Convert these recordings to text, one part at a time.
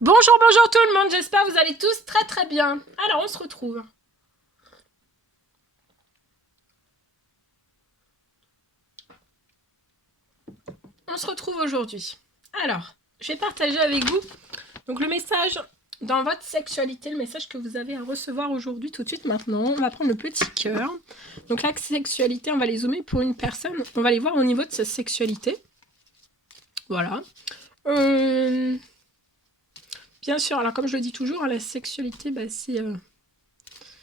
Bonjour, bonjour tout le monde, j'espère que vous allez tous très très bien. Alors, on se retrouve. On se retrouve aujourd'hui. Alors, je vais partager avec vous donc le message dans votre sexualité, le message que vous avez à recevoir aujourd'hui, tout de suite maintenant. On va prendre le petit cœur. Donc la sexualité, on va les zoomer pour une personne. On va les voir au niveau de sa sexualité. Voilà. Bien sûr, alors comme je le dis toujours, la sexualité,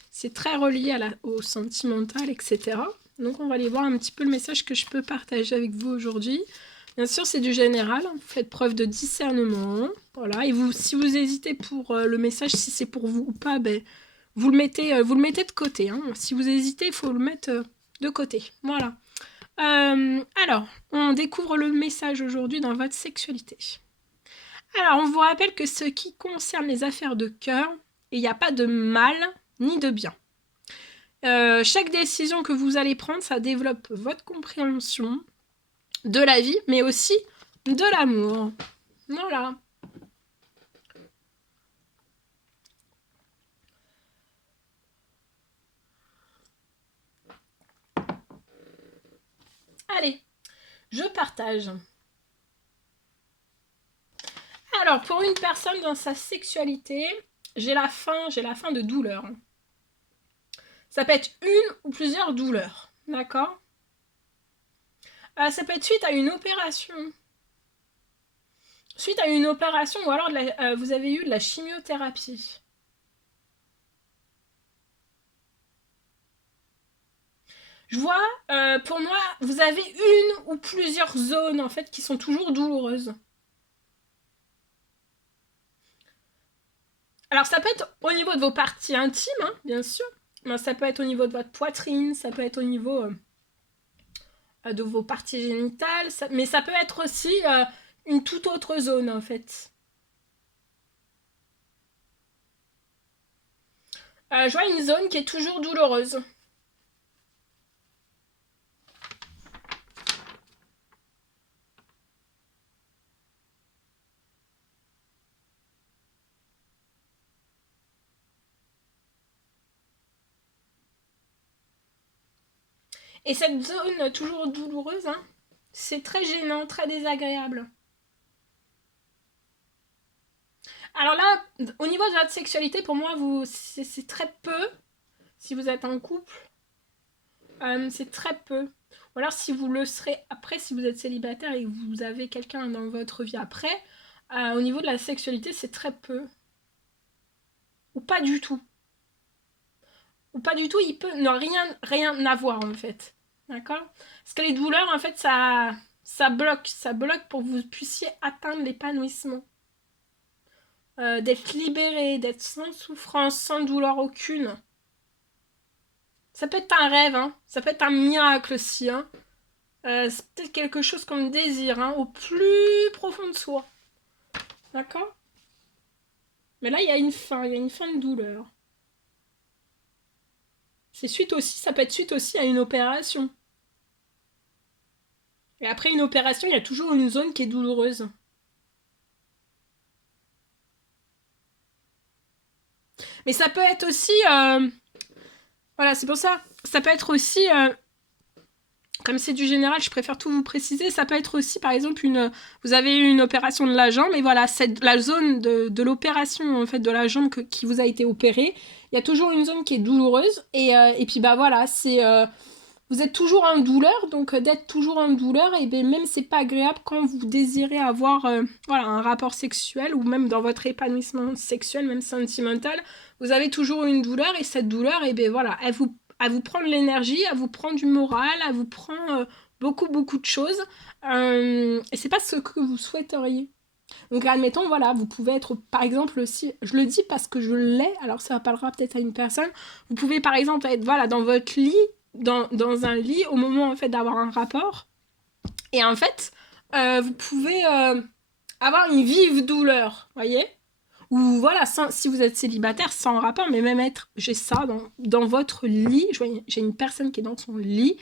c'est très relié au sentimental, etc. Donc on va aller voir un petit peu le message que je peux partager avec vous aujourd'hui. Bien sûr, c'est du général, vous faites preuve de discernement. Voilà, et vous, si vous hésitez pour le message, si c'est pour vous ou pas, vous le mettez de côté. Hein. Si vous hésitez, il faut le mettre de côté. Voilà. Alors, on découvre le message aujourd'hui dans votre sexualité. Alors, on vous rappelle que ce qui concerne les affaires de cœur, il n'y a pas de mal ni de bien. Chaque décision que vous allez prendre, ça développe votre compréhension de la vie, mais aussi de l'amour. Voilà. Allez, je partage. Alors, pour une personne dans sa sexualité, j'ai la fin de douleur. Ça peut être une ou plusieurs douleurs, d'accord? Ça peut être suite à une opération. Suite à une opération ou alors vous avez eu de la chimiothérapie. Je vois, pour moi, vous avez une ou plusieurs zones en fait qui sont toujours douloureuses. Alors ça peut être au niveau de vos parties intimes, hein, bien sûr. Mais ça peut être au niveau de votre poitrine, ça peut être au niveau de vos parties génitales, mais ça peut être aussi une toute autre zone en fait. Je vois une zone qui est toujours douloureuse. Et cette zone toujours douloureuse, hein, c'est très gênant, très désagréable. Alors là, au niveau de votre sexualité, pour moi, c'est très peu. Si vous êtes en couple, c'est très peu. Ou alors si vous le serez après, si vous êtes célibataire et que vous avez quelqu'un dans votre vie après, au niveau de la sexualité, c'est très peu. Ou pas du tout. Ou pas du tout, il peut ne rien avoir en fait. D'accord? Parce que les douleurs, en fait, ça bloque. Ça bloque pour que vous puissiez atteindre l'épanouissement. D'être libéré, d'être sans souffrance, sans douleur aucune. Ça peut être un rêve, hein. Ça peut être un miracle aussi. Hein. C'est peut-être quelque chose qu'on désire, hein, au plus profond de soi. D'accord? Mais là, il y a une fin de douleur. C'est suite aussi, ça peut être suite aussi à une opération. Et après une opération, il y a toujours une zone qui est douloureuse. Mais ça peut être aussi, voilà, c'est pour ça. Ça peut être aussi, comme c'est du général, je préfère tout vous préciser. Ça peut être aussi, par exemple, vous avez eu une opération de la jambe, et voilà, la zone de l'opération en fait de la jambe qui vous a été opérée. Il y a toujours une zone qui est douloureuse, et puis bah voilà, vous êtes toujours en douleur, donc d'être toujours en douleur, et bien même c'est pas agréable quand vous désirez avoir voilà, un rapport sexuel ou même dans votre épanouissement sexuel, même sentimental, vous avez toujours une douleur et cette douleur, et bien voilà, elle vous prend de l'énergie, elle vous prend du moral, elle vous prend beaucoup de choses et c'est pas ce que vous souhaiteriez. Donc admettons, voilà, vous pouvez être par exemple, si je le dis parce que je l'ai, alors ça parlera peut-être à une personne, vous pouvez par exemple être voilà, dans votre lit, dans un lit au moment en fait d'avoir un rapport et en fait vous pouvez avoir une vive douleur, voyez, ou voilà, si vous êtes célibataire sans rapport, mais même être, j'ai ça dans votre lit, j'ai une personne qui est dans son lit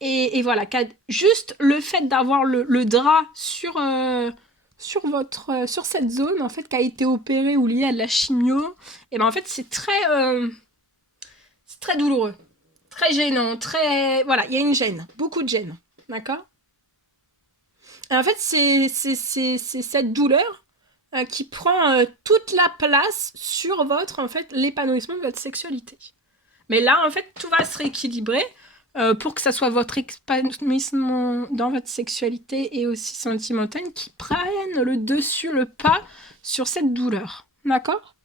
et voilà, juste le fait d'avoir le drap sur cette zone en fait qui a été opérée ou liée à de la chimio, et ben en fait c'est très douloureux, très gênant, très voilà, il y a une gêne, beaucoup de gêne, d'accord. Et en fait c'est cette douleur qui prend toute la place sur votre en fait l'épanouissement de votre sexualité. Mais là en fait tout va se rééquilibrer pour que ça soit votre épanouissement dans votre sexualité et aussi sentimentale qui prenne le dessus, le pas sur cette douleur. D'accord?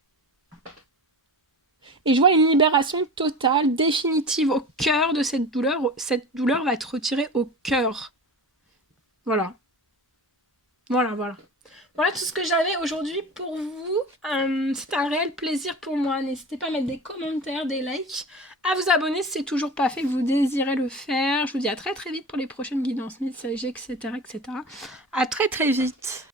Et je vois une libération totale, définitive au cœur de cette douleur. Cette douleur va être retirée au cœur. Voilà. Voilà, voilà. Voilà tout ce que j'avais aujourd'hui pour vous. C'était un réel plaisir pour moi. N'hésitez pas à mettre des commentaires, des likes, à vous abonner si c'est toujours pas fait, que vous désirez le faire. Je vous dis à très très vite pour les prochaines guidances messager, etc., etc. À très très vite.